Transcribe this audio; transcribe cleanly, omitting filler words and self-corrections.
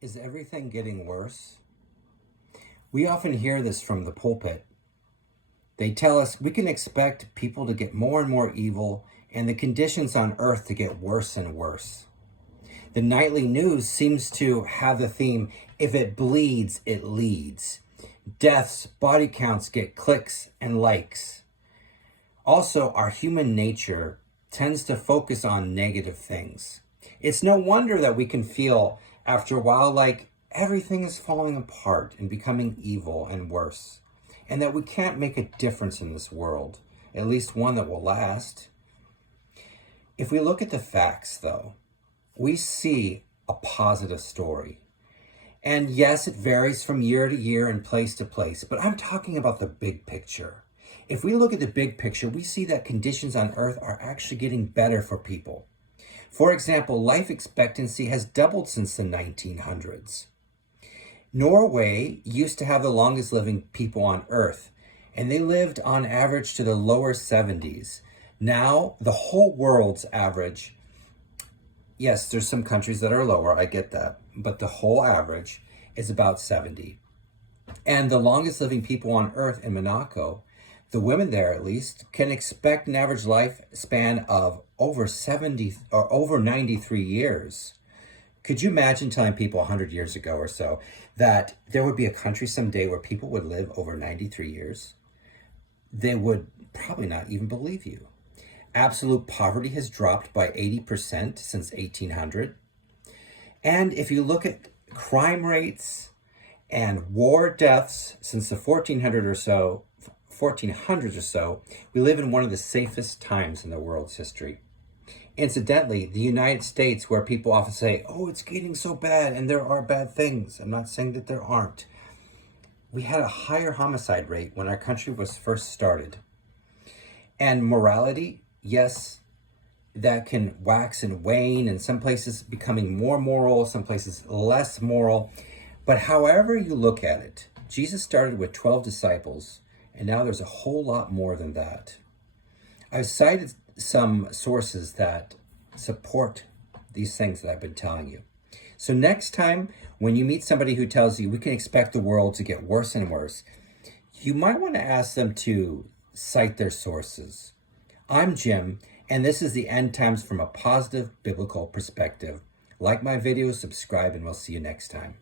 Is everything getting worse? We often hear this from the pulpit. They tell us we can expect people to get more and more evil and the conditions on earth to get worse and worse. The nightly news seems to have the theme, if it bleeds, it leads. Deaths, body counts get clicks and likes. Also, our human nature tends to focus on negative things. It's no wonder that we can feel after a while like everything is falling apart and becoming evil and worse, and that we can't make a difference in this world, at least one that will last. If we look at the facts, though, we see a positive story. And yes, it varies from year to year and place to place, but I'm talking about the big picture. If we look at the big picture, we see that conditions on Earth are actually getting better for people. For example, life expectancy has doubled since the 1900s. Norway used to have the longest living people on Earth, and they lived on average to the lower 70s. Now, the whole world's average, yes, there's some countries that are lower, I get that, but the whole average is about 70. And the longest living people on Earth in Monaco, the women there at least, can expect an average lifespan of over 70 or over 93 years. Could you imagine telling people 100 years ago or so that there would be a country someday where people would live over 93 years? They would probably not even believe you. Absolute poverty has dropped by 80% since 1800. And if you look at crime rates and war deaths since the 1400s or so, we live in one of the safest times in the world's history. Incidentally, the United States, where people often say, oh, it's getting so bad and there are bad things. I'm not saying that there aren't. We had a higher homicide rate when our country was first started. And morality, yes, that can wax and wane, in some places becoming more moral, some places less moral. But however you look at it, Jesus started with 12 disciples, and now there's a whole lot more than that. I've cited some sources that support these things that I've been telling you. So next time when you meet somebody who tells you we can expect the world to get worse and worse, you might want to ask them to cite their sources. I'm Jim, and this is the End Times from a positive biblical perspective. Like my videos, subscribe, and we'll see you next time.